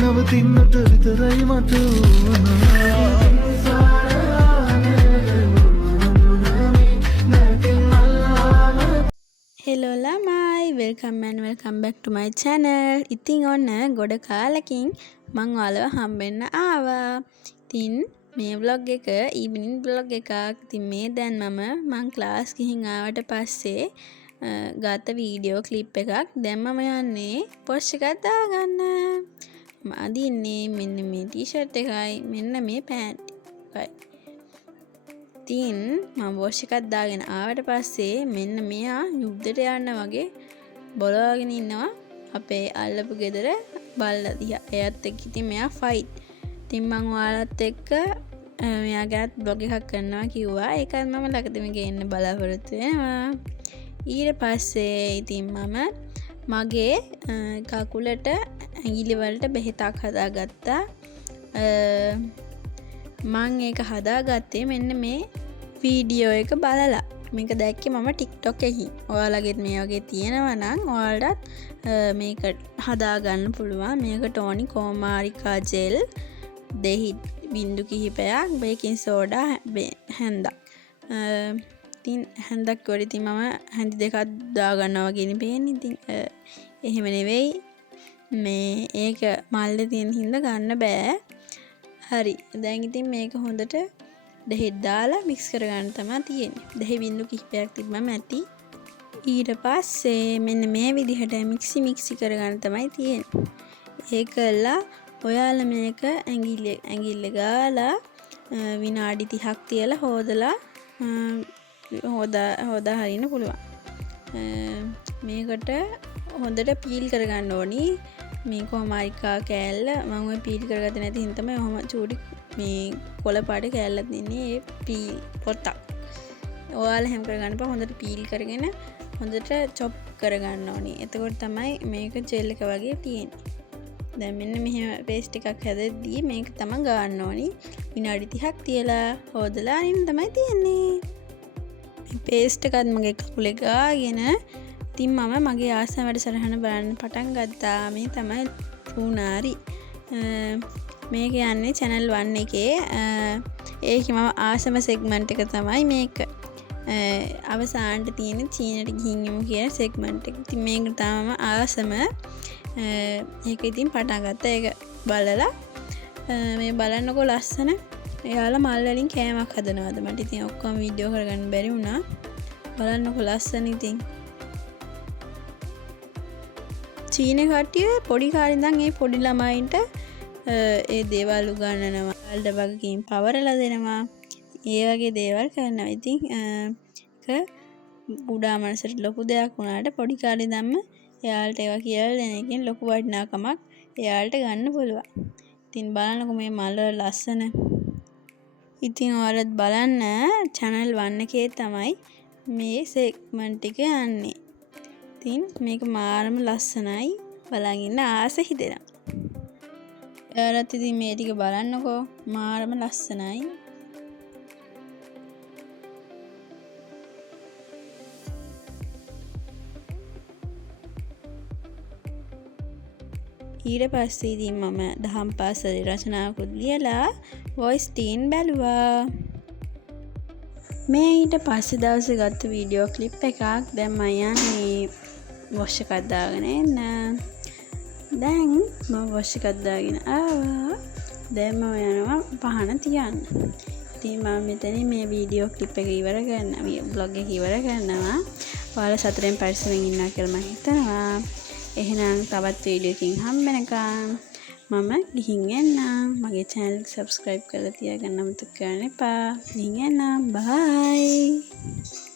නවතින්නට විතරයි මට හෙලෝ ළමයි වෙල්කම් බැක් ටු මයි channel. ඉතින් ඔන්න ගොඩ කාලෙකින් මං ඔයාලව හම්බෙන්න ආවා. ඉතින් මේ vlog එක evening vlog එකක්. ඉතින් මේ දැන් මං ක්ලාස් ගිහින් ආවට පස්සේ ගත වීඩියෝ ක්ලිප් එකක්. දැන් මම යන්නේ පොස්ට් එකක් දාගන්න. මම අදින්නේ මෙන්න මේ ටී-ෂර්ට් එකයි මෙන්න මේ පෑන්ට් එකයි. ඉතින් මම වොෂ් එකක් දාගෙන ආවට පස්සේ මෙන්න මෙයා යුද්ධයට යන්න වගේ බොලවාගෙන ඉන්නවා අපේ අල්ලපු ගෙදර බල්ලා දිහා. එයාත් එක්ක ඉතින් මෙයා ෆයිට්. ඉතින් මම ඔයාලත් එක්ක මෙයා ගැනත් බ්ලොග් එකක් කරනවා කිව්වා. ඒකත් මම ළඟදීම ගේන්න බලාපොරොත්තු වෙනවා. ඊට පස්සේ ඉතින් මම මගේ කකුලට ඇඟිලි වලට බෙහෙතක් හදාගත්තා. මං ඒක හදාගත්තේ මෙන්න මේ වීඩියෝ එක බලලා. මේක දැක්කේ මම TikTok එකකින්. ඔයාලගෙත් මේ වගේ තියෙනවා නම් ඔයාලටත් මේක හදාගන්න පුළුවන්. මේකට ඕනි කොමාරිකා ජෙල් දෙහි බින්දු කිහිපයක්, බේකින් සෝඩා හැන්දක්. ඉතින් හැන්දක් වල ඉතින් මම හැන්දි දෙකක් දාගන්නවා වගේ නෙපෙන්නේ. ඉතින් එහෙම නෙවෙයි. මේ ඒක මල්ලේ තියෙන හින්දා ගන්න බෑ. හරි. දැන් ඉතින් මේක හොඳට දෙහෙත් දාලා මික්ස් කරගන්න තමයි තියෙන්නේ. දෙහි බින්දු කිහිපයක් තිබ්බම ඇති. ඊට පස්සේ මෙන්න මේ විදිහට මික්සි කරගන්න තමයි තියෙන්නේ. ඒකලා ඔයාලා මේක ඇඟිල්ල ගාලා විනාඩි 30ක් තියලා හොදලා හොදා හරින්න පුළුවන්. මේකට හොඳට පීල් කරගන්න ඕනි. මේ කොමාරිකා කෑල්ල මම ඔය පීල් කරගත්තේ නැති හින්දා තමයි ඔහම චූටි මේ කොළ පාට කෑල්ලක් දෙන්නේ. ඒ පීල් පොත්තක්. ඔයාලා හැම කරගන්න බා හොඳට පීල් කරගෙන හොඳට චොප් කරගන්න ඕනි. එතකොට තමයි මේක ජෙල් එක වගේ තියෙන්නේ. දැන් මෙන්න මෙහෙම පේස්ට් එකක් හැදෙද්දී මේක තමයි ගන්න ඕනි. විනාඩි 30ක් තියලා හොදලා අනින් තමයි තියෙන්නේ. මේ පේස්ට් එකත් මගේ කකුලේ ගාගෙන ඉතින් මම මගේ ආසම වැඩසටහන බලන්න පටන් ගත්තා. මේ තමයි පුනාරි. මේක යන්නේ channel 1 එකේ. ඒකේ මම ආසම සෙග්මන්ට් එක තමයි මේක. අවසානට තියෙන චීනට ගිහින් යමු කියන සෙග්මන්ට් එක. ඉතින් මේක තමයි ආසම. ඒක ඉතින් පටන් ගත්තා. ඒක බලලා මේ බලන්නකෝ ලස්සන. එයාලා මල් වලින් කෑමක් හදනවාද මට ඉතින් ඔක්කොම වීඩියෝ කරගන්න බැරි වුණා. බලන්නකෝ ලස්සන ඉතින්. චීන කට්ටිය පොඩි කාලේ ඉඳන් ඒ පොඩි ළමයින්ට ඒ දේවල් උගන්වනවා. වලට වගකීම් පවරලා දෙනවා. ඒ වගේ දේවල් කරනවා. ඉතින් ඒක බුඩා මනසට ලොකු දෙයක් වුණාට පොඩි කාලේ ඉඳන්ම එයාලට ඒවා කියලා දෙන එකෙන් ලොකු වටිනාකමක් එයාලට ගන්න පුළුවන්. ඉතින් බලන්නකො මේ මල ලස්සන. ඉතින් ඔයාලත් බලන්න channel 1 එකේ තමයි මේ සෙග්මන්ට් එක යන්නේ. ඉතින් මේක මාරම ලස්සනයි. බලන් ඉන්න ආස හිතෙනවා. ඔයාලත් ඉතින් මේ ටික බලන්නකෝ. මාරම ලස්සනයි. ඊට පස්සේ ඉතින් මම දහම් පාසලේ රචනාවකුත් ලියලා වොයිස් ටීන් බැලුවා. මේ ඊට පස්සේ දවසේ ගත්ත වීඩියෝ ක්ලිප් එකක්. දැන් මම යන්නේ වොෂ් එකක් දාගෙන එන්න. දැන් මම වොෂ් එකක් දාගෙන ආවා. දැන් මම යනවා පහන තියන්න. ඉතින් මම මෙතනින් මේ වීඩියෝ ක්ලිප් එක ඉවර කරනවා. බ්ලොග් එක ඉවර කරනවා. ඔයාලා සතුටෙන් පරිස්සමෙන් ඉන්නවා කියලා මම හිතනවා. එහෙනම් තවත් වීඩියෝ එකකින් හම්බෙනකම් මම ගිහින් එන්නම්. මගේ channel එක subscribe කරලා තියාගන්න අමතක කරන්න එපා. ගිහින් එන්නම්. bye.